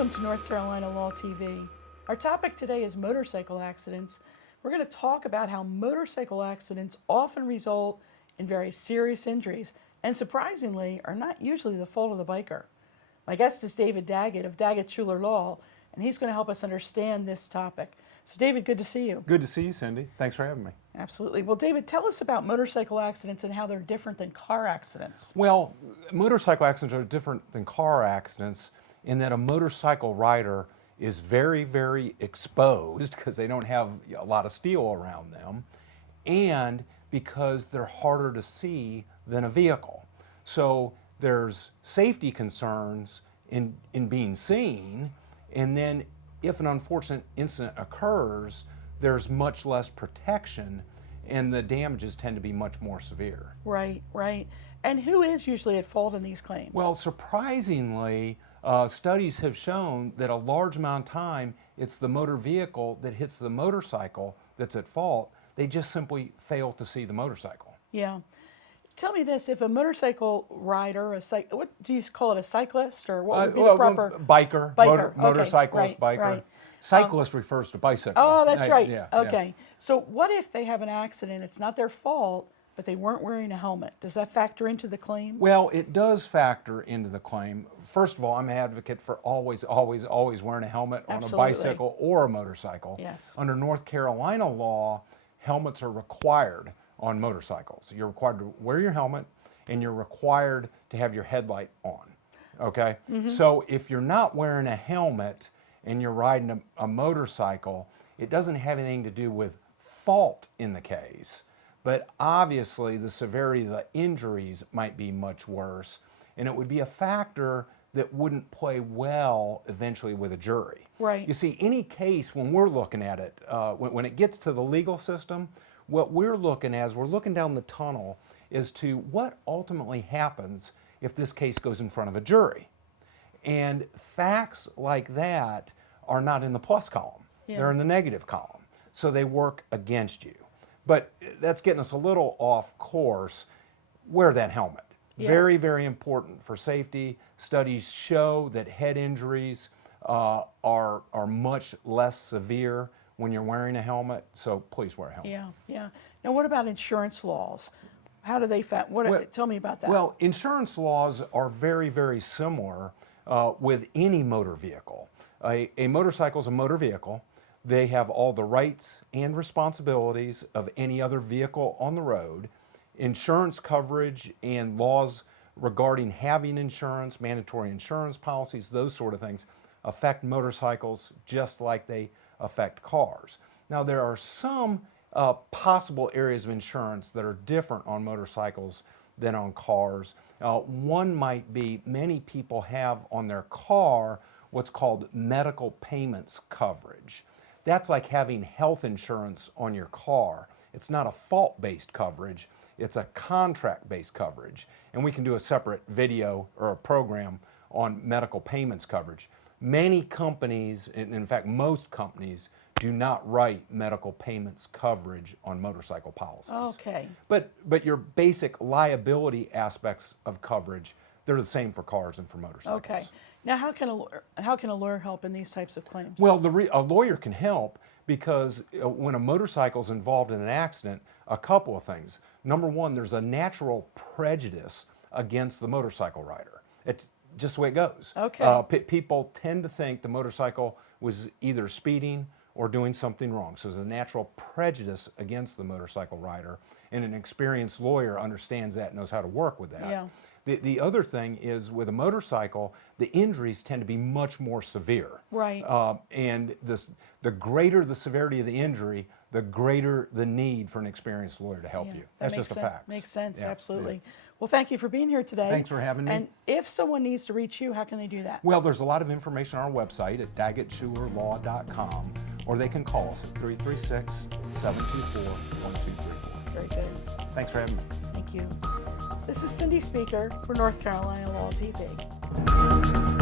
Welcome to North Carolina Law TV. Our topic today is motorcycle accidents. We're going to talk about how motorcycle accidents often result in very serious injuries and surprisingly are not usually the fault of the biker. My guest is David Daggett of Daggett Schuler Law, and he's going to help us understand this topic. So David, good to see you. Good to see you, Cindy. Thanks for having me. Absolutely. Well, David, tell us about motorcycle accidents and how they're different than car accidents. Well, motorcycle accidents are different than car accidents in that a motorcycle rider is very, very exposed because they don't have a lot of steel around them, and because they're harder to see than a vehicle. So there's safety concerns in being seen, and then if an unfortunate incident occurs, there's much less protection and the damages tend to be much more severe. Right, right. And who is usually at fault in these claims? Well, surprisingly, studies have shown that a large amount of time it's the motor vehicle that hits the motorcycle that's at fault. They just simply fail to see the motorcycle. Yeah. Tell me this, if a motorcycle rider, what do you call it, a cyclist, or what would be the proper? Biker, Biker. motorcyclist, Right, biker. right. Cyclist refers to bicycle. Oh, that's right. Yeah, okay. yeah. So what if they have an accident, it's not their fault, but they weren't wearing a helmet? Does that factor into the claim? Well, it does factor into the claim. First of all, I'm an advocate for always wearing a helmet on Absolutely. a bicycle or a motorcycle. Yes. Under North Carolina law, helmets are required on motorcycles. You're required to wear your helmet and you're required to have your headlight on, okay? So if you're not wearing a helmet and you're riding a motorcycle, it doesn't have anything to do with fault in the case, but obviously the severity of the injuries might be much worse, and it would be a factor that wouldn't play well eventually with a jury. Right. You see, any case, when we're looking at it, when it gets to the legal system, what we're looking at is we're looking down the tunnel as to what ultimately happens if this case goes in front of a jury. And facts like that are not in the plus column. Yeah. They're in the negative column. So they work against you. But that's getting us a little off course. Wear that helmet. Yeah. Very, very important for safety. Studies show that head injuries are much less severe when you're wearing a helmet, so please wear a helmet. Yeah, yeah. Now what about insurance laws? How do they tell me about that. Well, insurance laws are very, very similar with any motor vehicle. A motorcycle is a motor vehicle. They have all the rights and responsibilities of any other vehicle on the road. Insurance coverage and laws regarding having insurance, mandatory insurance policies, those sort of things affect motorcycles just like they affect cars. Now there are some possible areas of insurance that are different on motorcycles than on cars. One might be many people have on their car what's called medical payments coverage. That's like having health insurance on your car. It's not a fault-based coverage, it's a contract-based coverage. And we can do a separate video or a program on medical payments coverage. Many companies, in fact most companies, do not write medical payments coverage on motorcycle policies. Okay. But your basic liability aspects of coverage, they're the same for cars and for motorcycles. Okay. Now how can a lawyer help in these types of claims? Well, a lawyer can help because when a motorcycle is involved in an accident, a couple of things. Number one, there's a natural prejudice against the motorcycle rider. It's just the way it goes. Okay. People tend to think the motorcycle was either speeding or doing something wrong. So there's a natural prejudice against the motorcycle rider, and an experienced lawyer understands that and knows how to work with that. Yeah. The other thing is with a motorcycle, the injuries tend to be much more severe. Right. And the greater the severity of the injury, the greater the need for an experienced lawyer to help you. That's just a fact. Makes sense, Yeah, absolutely. yeah. Well, thank you for being here today. Thanks for having me. And if someone needs to reach you, how can they do that? Well, there's a lot of information on our website at daggettschulerlaw.com, or they can call us at 336-724-1234. Very good. Thanks for having me. Thank you. This is Cindy Speaker for North Carolina Law TV.